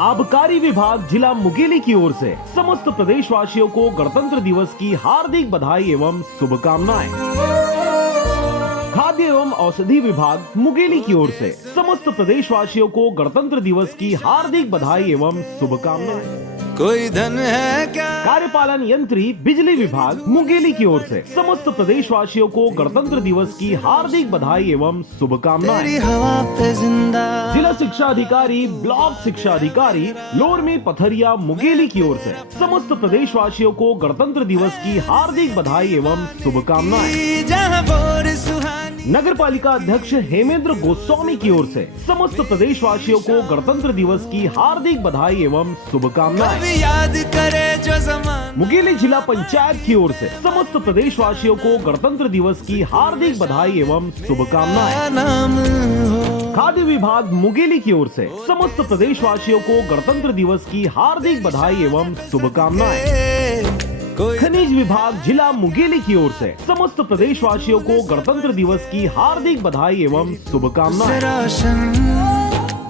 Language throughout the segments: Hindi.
आबकारी विभाग जिला मुंगेली की ओर से समस्त प्रदेशवासियों को गणतंत्र दिवस की हार्दिक बधाई एवं शुभकामनाएं। खाद्य एवं औषधि विभाग मुंगेली की ओर से समस्त प्रदेशवासियों को गणतंत्र दिवस की हार्दिक बधाई एवं शुभकामनाएं। कोई धन है क्या? कार्यपालन यंत्री बिजली विभाग मुंगेली की ओर से समस्त प्रदेशवासियों को गणतंत्र दिवस की हार्दिक बधाई एवं शुभकामनाएं। तेरी हवा पे जिंदा। जिला शिक्षा अधिकारी ब्लॉक शिक्षा अधिकारी लोरमी पथरिया मुंगेली की ओर से समस्त प्रदेशवासियों को गणतंत्र दिवस की हार्दिक बधाई एवं शुभकामनाएं। जहाँ बोर सुहानी। नगर पालिका अध्यक्ष हेमेंद्र गोस्वामी की ओर से समस्त प्रदेशवासियों को गणतंत्र दिवस की हार्दिक बधाई एवं शुभकामनाएं। याद करे जो ज़माना। मुंगेली जिला पंचायत की ओर से समस्त प्रदेशवासियों को गणतंत्र दिवस की हार्दिक बधाई एवं शुभकामनाएं। नाम हो। खाद्य विभाग मुंगेली की ओर से समस्त प्रदेशवासियों को गणतंत्र दिवस की हार्दिक बधाई एवं शुभकामनाएं। खनिज विभाग जिला मुंगेली की ओर से समस्त प्रदेशवासियों को गणतंत्र दिवस की हार्दिक बधाई एवं शुभकामनाएं।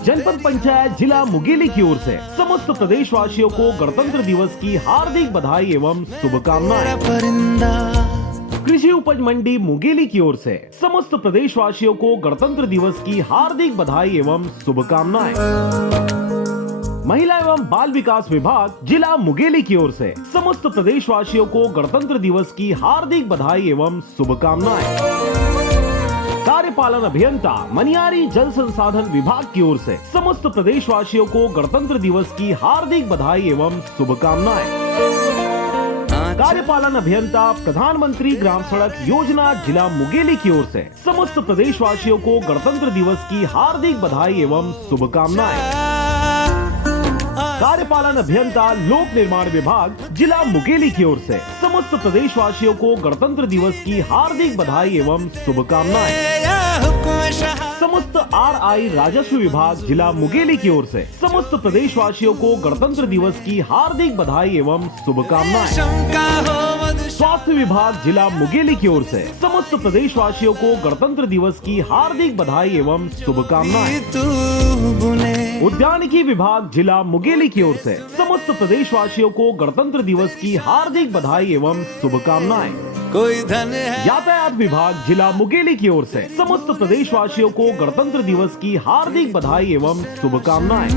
जनपद पंचायत जिला मुंगेली की ओर से समस्त प्रदेशवासियों को गणतंत्र दिवस की हार्दिक बधाई एवं शुभकामनाएं। कृषि उपज मंडी मुंगेली की ओर से समस्त प्रदेशवासियों को गणतंत्र दिवस की हार्दिक बधाई एवं शुभकामनाएं। महिला एवं बाल विकास विभाग जिला मुंगेली की ओर से समस्त प्रदेशवासियों को गणतंत्र दिवस की हार्दिक बधाई एवं शुभकामनाएं। कार्यपालन अभियंता मनियारी जल संसाधन विभाग की ओर से समस्त प्रदेशवासियों को गणतंत्र दिवस की हार्दिक बधाई एवं शुभकामनाएं। कार्यपालन अभियंता प्रधानमंत्री ग्राम सड़क योजना जिला मुंगेली की ओर से समस्त प्रदेशवासियों को गणतंत्र दिवस की हार्दिक बधाई एवं शुभकामनाएं। कार्यपालन अभियंता लोक निर्माण विभाग जिला मुंगेली की ओर से समस्त प्रदेशवासियों को गणतंत्र दिवस की हार्दिक बधाई एवं शुभकामनाएं। समस्त RI राजस्व विभाग जिला मुंगेली की ओर से समस्त प्रदेशवासियों को गणतंत्र दिवस की हार्दिक बधाई एवं शुभकामनाएं। स्वास्थ्य विभाग जिला मुंगेली की ओर से समस्त प्रदेशवासियों को गणतंत्र दिवस की हार्दिक बधाई एवं शुभकामनाएं। उद्यानिकी विभाग जिला मुंगेली की ओर से समस्त प्रदेशवासियों को गणतंत्र दिवस की हार्दिक बधाई एवं शुभकामनाएं। कोई धन है। यातायात विभाग जिला मुंगेली की ओर से समस्त प्रदेशवासियों को गणतंत्र दिवस की हार्दिक बधाई एवं शुभकामनाएं।